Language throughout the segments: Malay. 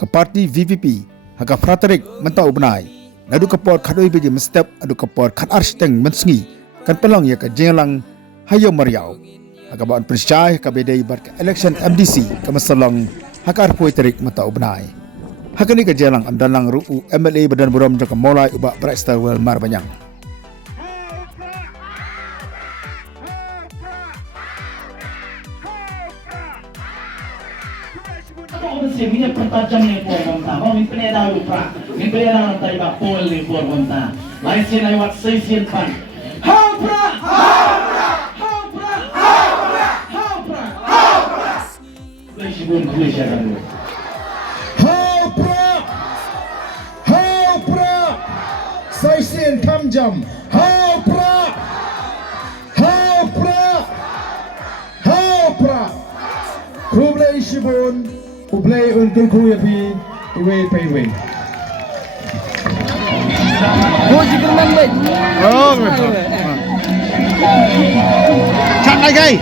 ke parti VVP haka Tarik mentau benai nadu kapor kadoi beje mestep adu kapor kat arsteng Mynsngi kan pelong ya ke jelang hayo Myriaw haka baon percaya ka bedai bar ke election MDC ke masalong haka Tarik mentau benai haka ni ke jelang amdalang ruu MLA badan buram jaka Mawlai ubak beraksta wel mar banyang. Minha pertajam ni por konta, mau min peneda lupa, min peneda nanti bapol ni por konta. Lain sih naik wat seisian pan. Haupra, haupra, haupra, haupra, haupra, haupra. Leisibun kulisya dulu. Haupra, haupra, seisian kamjam. Haupra, haupra, haupra. Kublai Shibun, Kublai untuk kuyapi, iwe paywe. Oh, jika lambat. Oh, cak lagi.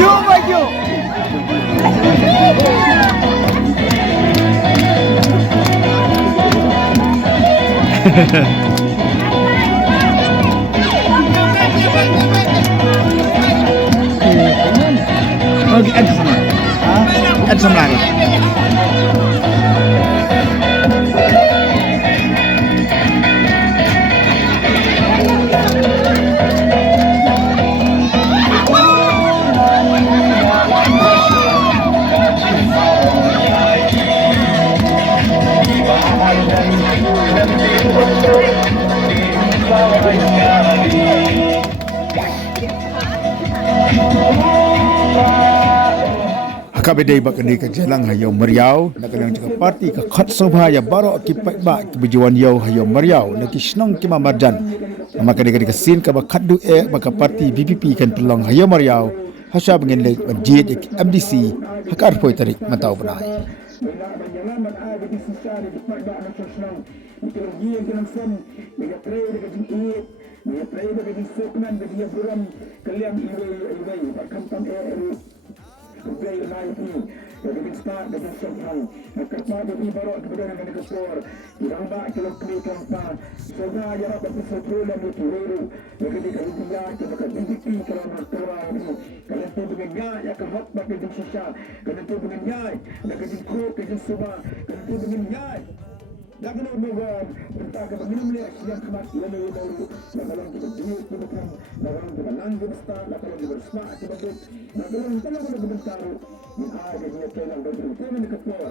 Yo maju. Oke, ada sama. Ada sama lagi. Kabedai bakani ke jelang hayo Myriaw nak kadang juga parti ke khat sobha ya baro akibat ba kebujuan yo hayo Myriaw nak kisnong kima marjan maka kadang sin ka bakhat du maka parti VVP kan pelong hayo Myriaw hasya bengin lek masjid MDC hakar poi tarik mentau benai Kublai lagi, jadi start dari Rymphang. Kerja dari baru kemudian dari Kesor. Dirambak kalau klik kampan. Sudah jarak bersebulan itu baru. Jadi kalau tinggal kita KDP kalau mertua ini. Kalau tu dengan ya ke hot bagi di sisa. Kalau tu dengan ya, nak ke ko ke semua. Kalau tu dengan ya. Jangan lupa entah ke minum lihat yang kemas lalu lalu kalau kita jenis kita kalau kita lanjut start kalau kita smart kita kalau kita bentar ni ada dia jalan betul ni ketua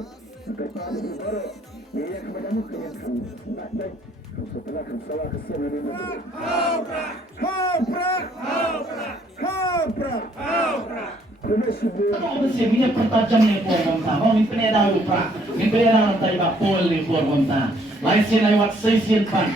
ketua ni baru dia kepada muka yang nak baik setelah salah kesian ini haupra haupra haupra haupra haupra Kasi minha pertajam ni por konta, mau min peneda lupa, min peneda nanti bapol ni por konta. Lain sih naik wat seisian pan.